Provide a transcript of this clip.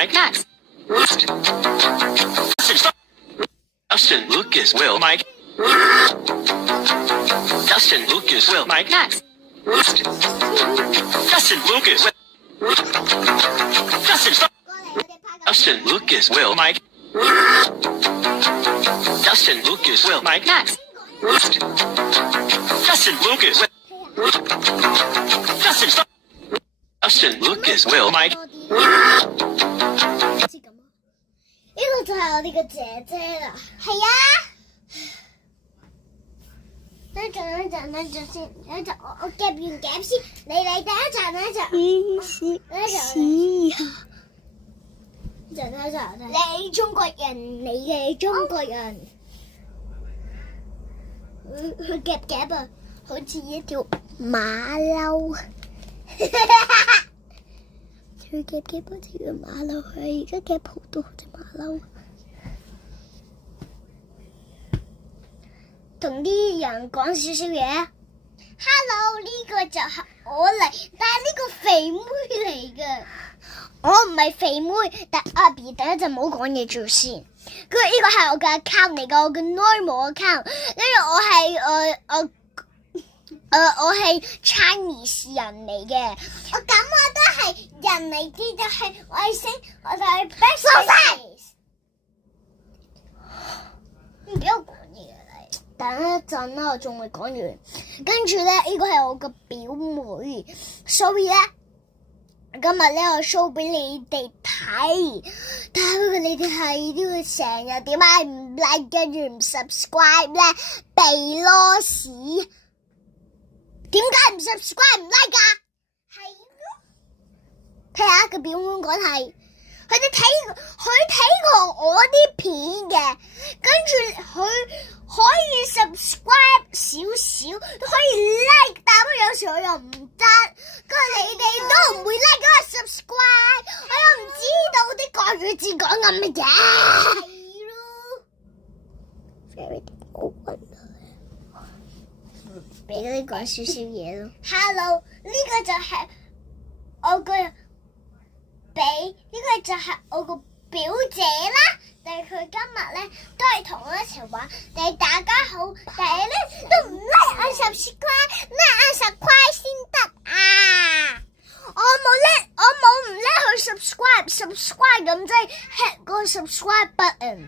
Mike Max. Dustin Lucas Will Mike Dustin Lucas Will Mike Max. Dustin Lucas Will Dustin Lucas Will Mike Dustin Lucas Will Mike Max. Dustin Lucas Dustin Lucas Will Mike 呢個就係我哋嘅姐姐啦。係啊。等陣先，等陣我夾完夾先，你等一陣。你中國人，你嘅中國人，佢夾啊，好似一條馬騮。佢夾好似條馬騮，佢而家夾好多隻馬騮。同啲人講少少嘢。Hello， 呢個就係我嚟，但係呢個肥妹嚟嘅。我唔係肥妹，但阿 B 等一陣唔好講嘢住先。跟住呢個係我嘅 account 嚟㗎，我嘅 normal account。跟住我係 Chinese 人嚟嘅。我都係人嚟啲，但係我就係 best。唔俾我講嘢啦，等一陣啦，我仲未講完。跟住咧，呢個係我嘅表妹，所以咧，今日咧我 show 俾你哋睇，但係不過你哋係都會成日點解唔 like 跟住唔 subscribe 咧？鼻囉屎！點解唔 subscribe 唔 like 㗎？係咯，睇下個表妹講係，佢睇過我啲片嘅，跟住佢可以 subscribe 少，都可以 like， 但係有時我又唔得，跟住你哋都唔會 like 嗰個 subscribe， 我又唔知道啲國語字講緊乜嘢。係咯。Very good。俾你講少少嘢咯。Hello， 呢個就係我個表姐啦。但係佢今日咧都係同我一齊玩，但係大家好，但係咧都唔 like 我 subscribe 先得啊！我冇唔 like 佢 subscribe 咁即係 hit 個 subscribe button。